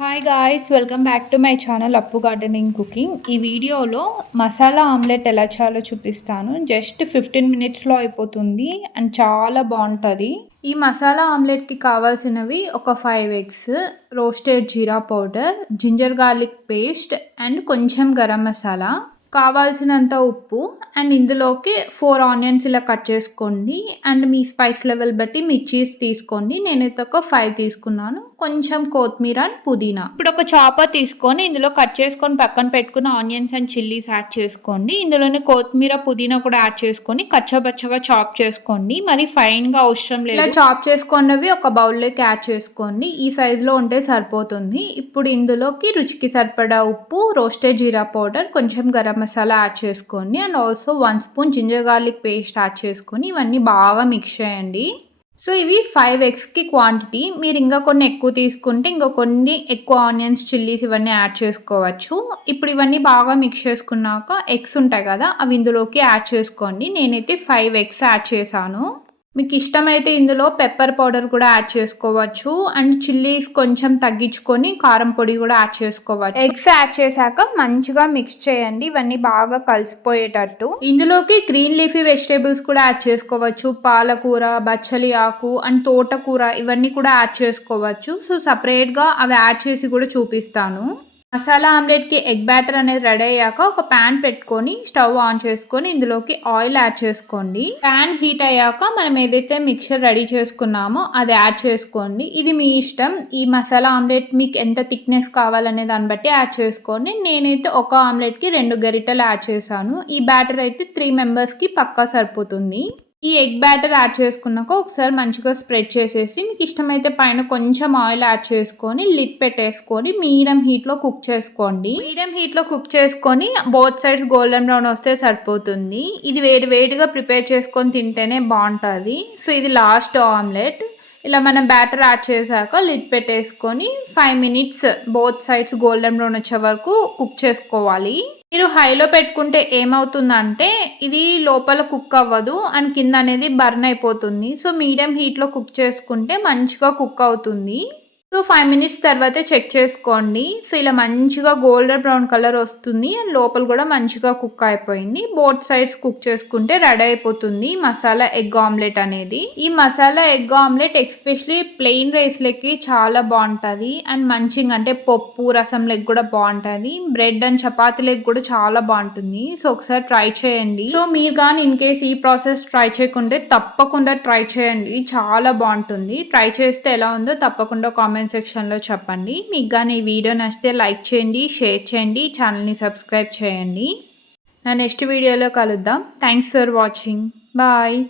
Hi guys, welcome back to my channel అప్పు gardening cooking. ఈ వీడియోలో మసాలా ఆమ్లెట్ ఎలా చేయాలో చూపిస్తాను. జస్ట్ 15 మినిట్స్లో అయిపోతుంది అండ్ చాలా బాగుంటుంది. ఈ మసాలా ఆమ్లెట్కి కావాల్సినవి ఒక 5 eggs, roasted jeera powder, ginger garlic paste and కొంచెం గరం మసాలా, కావాల్సినంత ఉప్పు అండ్ ఇందులోకి 4 ఆనియన్స్ ఇలా కట్ చేసుకోండి. అండ్ మీ స్పైస్ లెవెల్ బట్టి మిర్చీస్ తీసుకోండి. నేనైతే ఒక 5 తీసుకున్నాను. కొంచెం కొత్తిమీర అండ్ పుదీనా. ఇప్పుడు ఒక చాపర్ తీసుకొని ఇందులో కట్ చేసుకొని పక్కన పెట్టుకున్న ఆనియన్స్ అండ్ చిల్లీస్ యాడ్ చేసుకోండి. ఇందులోనే కొత్తిమీర పుదీనా కూడా యాడ్ చేసుకొని కచ్చబచ్చగా చాప్ చేసుకోండి. మరి ఫైన్గా అవసరం లేదు. ఇలా చాప్ చేసుకున్నవి ఒక బౌల్లోకి యాడ్ చేసుకోండి. ఈ సైజులో ఉంటే సరిపోతుంది. ఇప్పుడు ఇందులోకి రుచికి సరిపడా ఉప్పు, రోస్టెడ్ జీరా పౌడర్, కొంచెం గరం మసాలా యాడ్ చేసుకోండి. And also 1 spoon ginger garlic paste add చేసుకొని ఇవన్నీ బాగా మిక్స్ చేయండి. సో ఇవి 5 ఎగ్స్కి క్వాంటిటీ. మీరు ఇంకా కొన్ని ఎక్కువ తీసుకుంటే ఇంకా కొన్ని ఎక్కువ ఆనియన్స్, చిల్లీస్ ఇవన్నీ యాడ్ చేసుకోవచ్చు. ఇప్పుడు ఇవన్నీ బాగా మిక్స్ చేసుకున్నాక ఎగ్స్ ఉంటాయి కదా, అవి ఇందులోకి యాడ్ చేసుకోండి. నేనైతే 5 ఎగ్స్ యాడ్ చేశాను. మీకు ఇష్టమైతే ఇందులో పెప్పర్ పౌడర్ కూడా యాడ్ చేసుకోవచ్చు అండ్ చిల్లీస్ కొంచెం తగ్గించుకొని కారం పొడి కూడా యాడ్ చేసుకోవచ్చు. ఎగ్స్ యాడ్ చేశాక మంచిగా మిక్స్ చేయండి, ఇవన్నీ బాగా కలిసిపోయేటట్టు. ఇందులోకి గ్రీన్ లీఫీ వెజిటేబుల్స్ కూడా యాడ్ చేసుకోవచ్చు. పాలకూర, బచ్చలి ఆకు అండ్ తోటకూర ఇవన్నీ కూడా యాడ్ చేసుకోవచ్చు. సో సపరేట్గా అవి యాడ్ చేసి కూడా చూపిస్తాను. మసాలా ఆమ్లెట్కి ఎగ్ బ్యాటర్ అనేది రెడీ అయ్యాక ఒక ప్యాన్ పెట్టుకొని స్టవ్ ఆన్ చేసుకొని ఇందులోకి ఆయిల్ యాడ్ చేసుకోండి. ప్యాన్ హీట్ అయ్యాక మనం ఏదైతే మిక్చర్ రెడీ చేసుకున్నామో అది యాడ్ చేసుకోండి. ఇది మీ ఇష్టం. ఈ మసాలా ఆమ్లెట్ మీకు ఎంత థిక్నెస్ కావాలనే దాన్ని బట్టి యాడ్ చేసుకోండి. నేనైతే ఒక ఆమ్లెట్కి 2 గరిటెలు యాడ్ చేశాను. ఈ బ్యాటర్ అయితే 3 మెంబర్స్కి పక్కా సరిపోతుంది. ఈ ఎగ్ బ్యాటర్ యాడ్ చేసుకున్నాక ఒకసారి మంచిగా స్ప్రెడ్ చేసేసి మీకు ఇష్టమైతే పైన కొంచెం ఆయిల్ యాడ్ చేసుకొని లిడ్ పెట్టేసుకొని మీడియం హీట్లో కుక్ చేసుకోండి. మీడియం హీట్లో కుక్ చేసుకొని బోత్ సైడ్స్ గోల్డెన్ బ్రౌన్ వస్తే సరిపోతుంది. ఇది వేడిగా ప్రిపేర్ చేసుకొని తింటేనే బాగుంటుంది. సో ఇది లాస్ట్ ఆమ్లెట్. ఇలా మనం బ్యాటర్ యాడ్ చేశాక లిడ్ పెట్టేసుకొని 5 minutes both sides golden brown వచ్చే వరకు కుక్ చేసుకోవాలి. మీరు హైలో పెట్టుకుంటే ఏమవుతుందంటే ఇది లోపల కుక్ అవ్వదు అండ్ కింద అనేది బర్న్ అయిపోతుంది. సో మీడియం హీట్లో కుక్ చేసుకుంటే మంచిగా కుక్ అవుతుంది. సో 5 మినిట్స్ తర్వాత చెక్ చేసుకోండి. సో ఇలా మంచిగా గోల్డెన్ బ్రౌన్ కలర్ వస్తుంది అండ్ లోపల కూడా మంచిగా కుక్ అయిపోయింది. బోత్ సైడ్స్ కుక్ చేసుకుంటే రెడీ అయిపోతుంది మసాలా ఎగ్ ఆమ్లెట్ అనేది. ఈ masala egg omelette especially plain rice లెక్కి చాలా బాగుంటుంది అండ్ మంచిగా అంటే పప్పు రసం లెగ్ కూడా బాగుంటుంది. బ్రెడ్ అండ్ చపాతీ లెగ్ కూడా చాలా బాగుంటుంది. సో ఒకసారి ట్రై చేయండి. సో మీరు కానీ ఇన్ కేస్ ఈ ప్రాసెస్ ట్రై చేయకుంటే తప్పకుండా ట్రై చేయండి, చాలా బాగుంటుంది. ట్రై చేస్తే ఎలా ఉందో తప్పకుండా కామెంట్ సెక్షన్లో చెప్పండి. మీకు కానీ ఈ వీడియో నచ్చితే లైక్ చేయండి, షేర్ చేయండి, ఛానల్ని సబ్స్క్రైబ్ చేయండి. నా నెక్స్ట్ వీడియోలో కలుద్దాం. Thanks for watching. బాయ్.